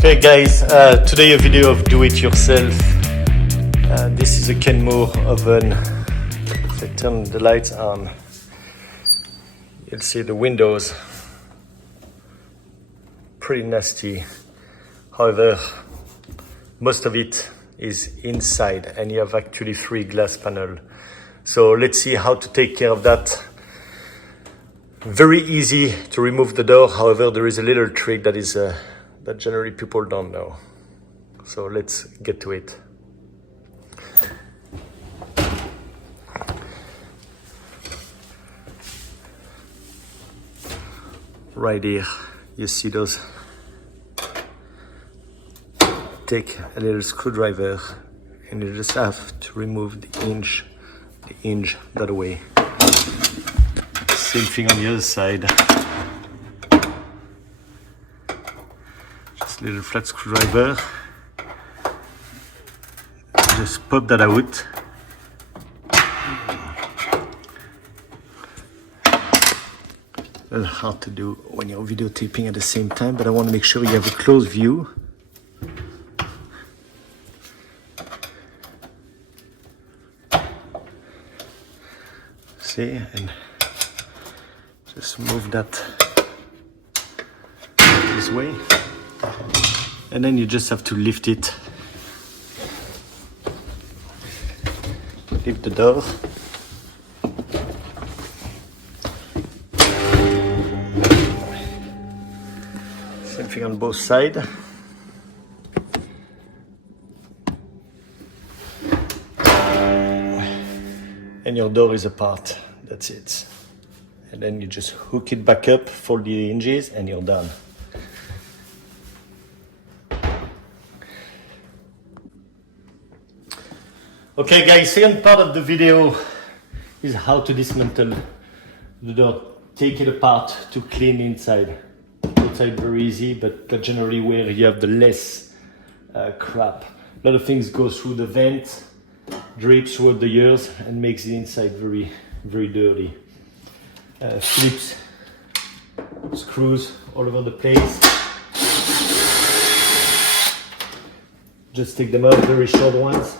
Okay guys, today a video of do-it-yourself. This is a Kenmore oven. If I turn the lights on, you'll see the windows. Pretty nasty. However, most of it is inside and you have actually 3 glass panels. So let's see how to take care of that. Very easy to remove the door. However, there is a little trick that is that generally people don't know. So let's get to it. Right here, you see those. Take a little screwdriver and you just have to remove the hinge that way. Same thing on the other side. Just a little flat screwdriver. Just pop that out. A little hard to do when you're videotaping at the same time, but I want to make sure you have a close view. See, and just move that this way, and then you just have to lift it. Lift the door. Same thing on both sides. And your door is apart. That's it. And then you just hook it back up, fold the hinges, and you're done. Okay guys, second part of the video is how to dismantle the door. Take it apart to clean inside. Outside very easy, but generally where you have the less crap. A lot of things go through the vent, drips throughout the years, and makes the inside very, very dirty. Flips, screws all over the place. Just take them out, very short ones.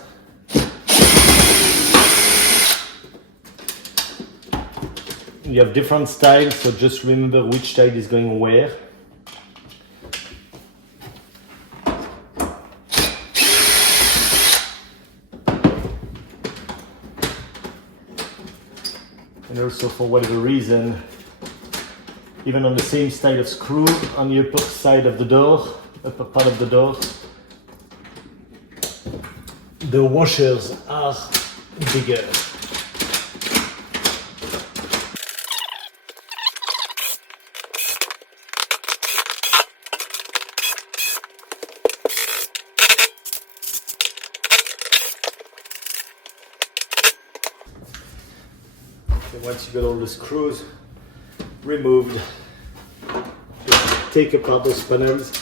You have different styles, so just remember which style is going where. And also, for whatever reason, even on the same style of screw on the upper side of the door, upper part of the door, the washers are bigger. Once you got all the screws removed, just take apart those panels.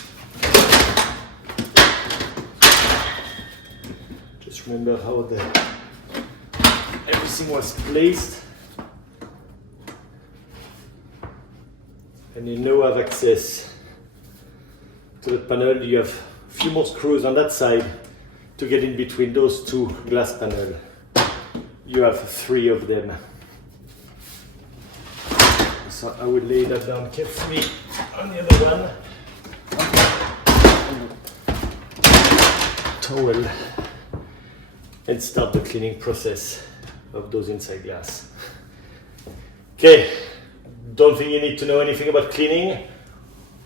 Just remember how everything was placed, and you now have access to the panel. You have a few more screws on that side to get in between those 2 glass panels. You have 3 of them. So I would lay that down carefully on the other one. Towel, and start the cleaning process of those inside glass. Okay, don't think you need to know anything about cleaning.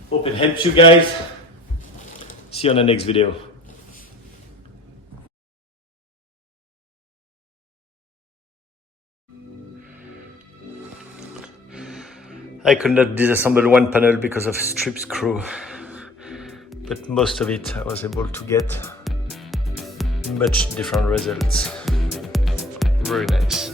Hope it helps you guys. See you on the next video. I could not disassemble one panel because of strip screw, but most of it I was able to get much different results. Very nice.